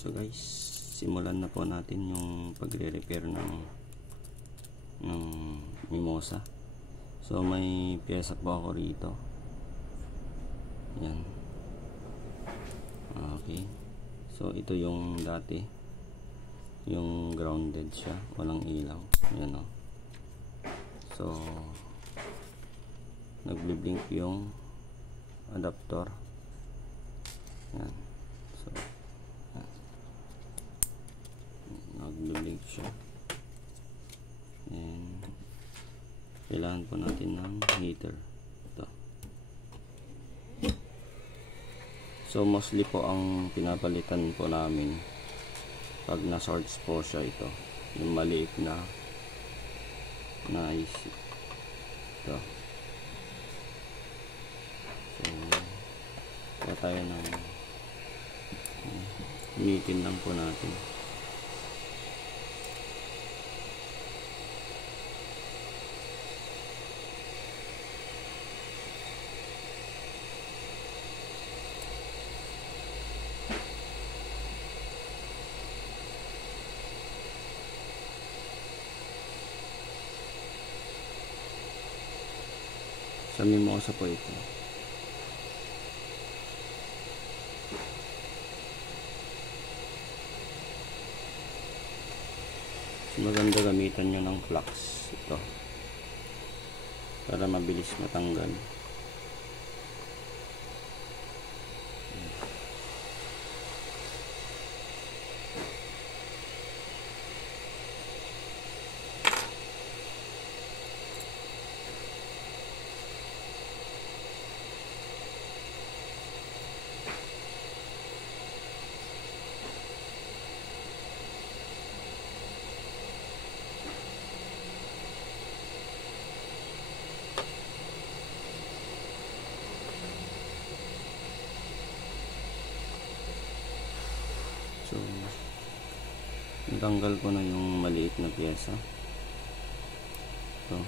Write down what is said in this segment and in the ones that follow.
So guys, simulan na po natin yung pagre-repair ng Mimosa. So may pyesa po ako rito. Yan. Okay. So ito yung dati, yung grounded siya, walang ilaw. Yan o. So nagbi-blink yung adapter. Yan. So nagbi-blink siya. And kailangan po natin ng heater. Ito. So mostly po ang pinapalitan po namin pag na-shorts po siya, ito yung maliit na IC. Ito. So kaya tayo ng initin lang po natin. Sa Mimosa po ito. So, maganda gamitan nyo ng flux ito para mabilis matanggal. So, natanggal ko na yung maliit na pyesa. Ito.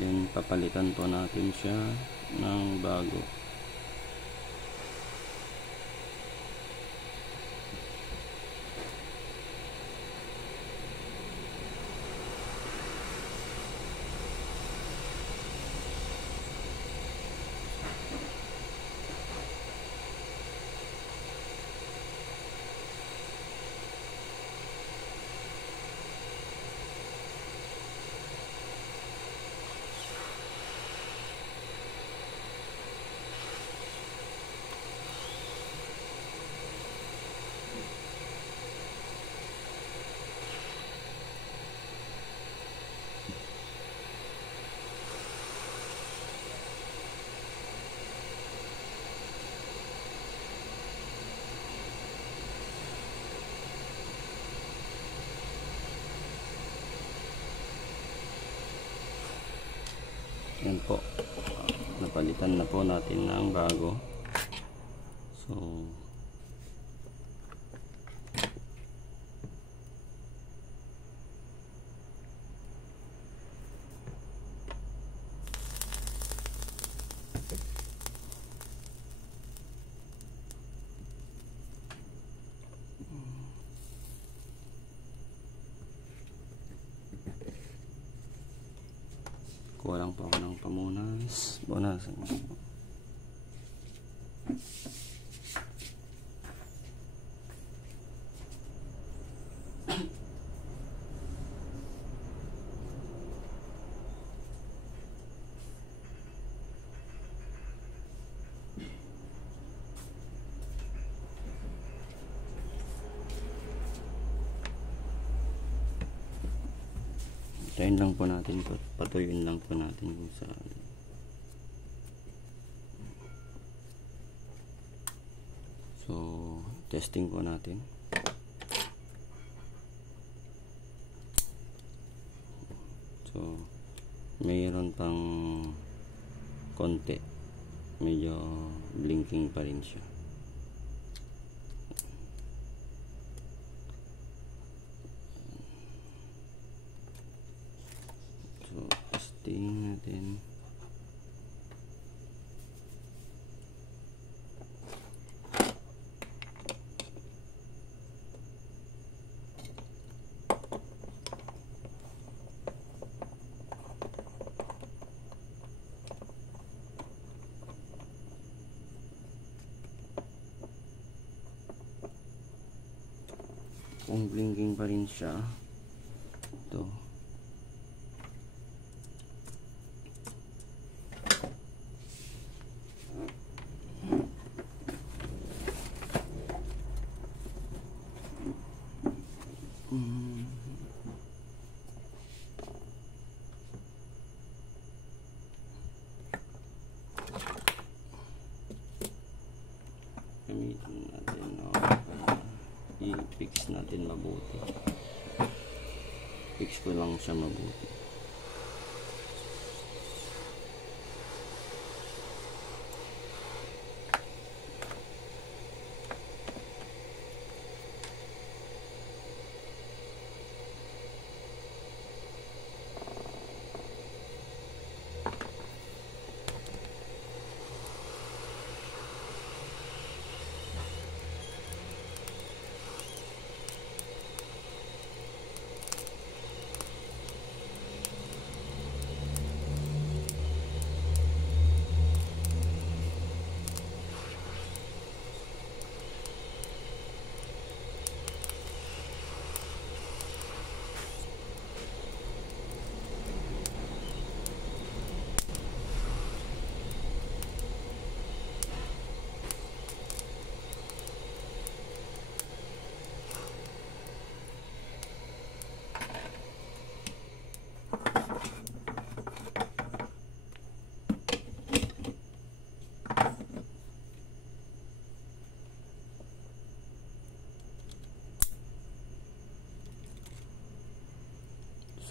Then, papalitan po natin siya ng bago. Yan po, napalitan na po natin ng bago. So kuha lang po ako ng bonasan. Tayin lang po natin to, patuyuin lang po natin kung saan. So testing po natin. So mayroon pang konti, medyo blinking pa rin siya. Testing natin. kung blinking pa rin siya, ito gamitin natin, i-fix natin mabuti. Fix ko lang siya mabuti.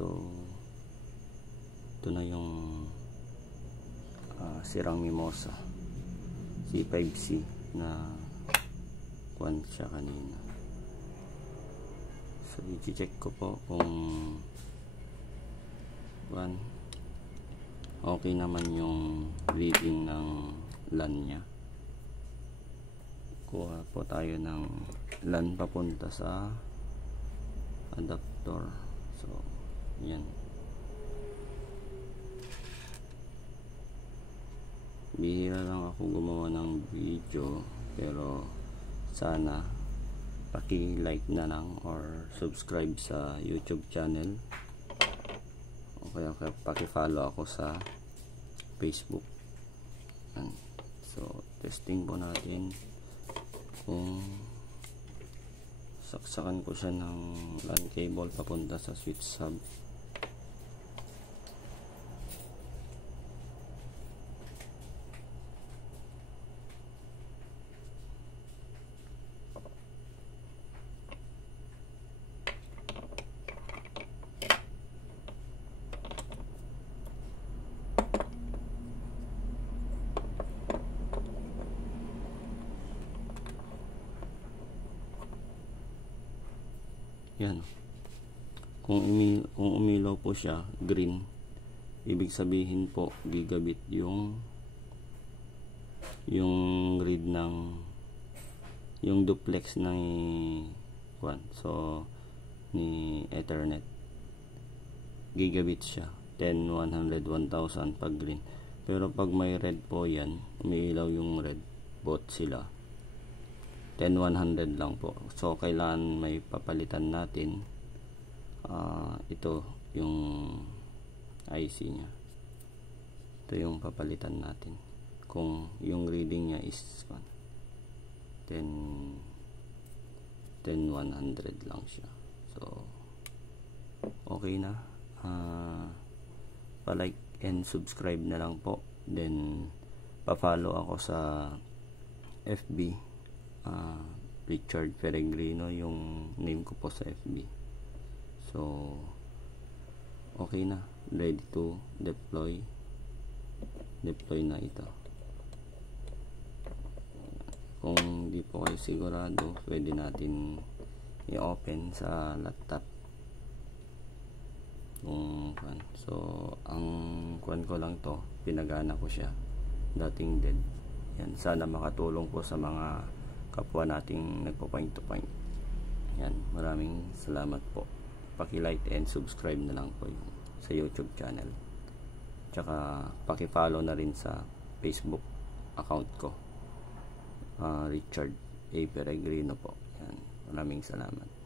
So, ito na yung sirang mimosa C5C na kuwan siya kanina. So, i-check ko po kung kuwan, okay naman yung reading ng LAN nya. Kuha po tayo ng LAN papunta sa adapter. So, yan. Bihira lang ako gumawa ng video, pero sana paki-like na lang or subscribe sa YouTube channel, o kaya paki-follow ako sa Facebook. Yan. So, testing po natin kung saksakan ko siya ng LAN cable papunta sa switch hub. Yan. Kung umilaw po siya green, ibig sabihin po gigabit yung read ng yung duplex ng ni Ethernet. Gigabit siya 10, 100, 1000 pag green. Pero pag may red po yan, umiilaw yung red, both sila 10, 100 lang po. So, kailangan may papalitan natin. Ito yung IC nya. Ito yung papalitan natin. Kung yung reading nya is 10, 100 lang siya. So, okay na. Pa-like and subscribe na lang po. Then, pa-follow ako sa FB. Richard Peregrino yung name ko po sa FB. So, okay na, ready to deploy na ito. Kung di po kayo sigurado, pwede natin i-open sa laptop. So, ang kuwan ko lang to, pinagana ko siya, dating dead. Yan, sana makatulong po sa mga kapwa nating nagpo-point to point. Yan, maraming salamat po. Paki-like and subscribe na lang po yung sa YouTube channel. Tsaka paki-follow na rin sa Facebook account ko. Richard A. Peregrino po. Yan, maraming salamat.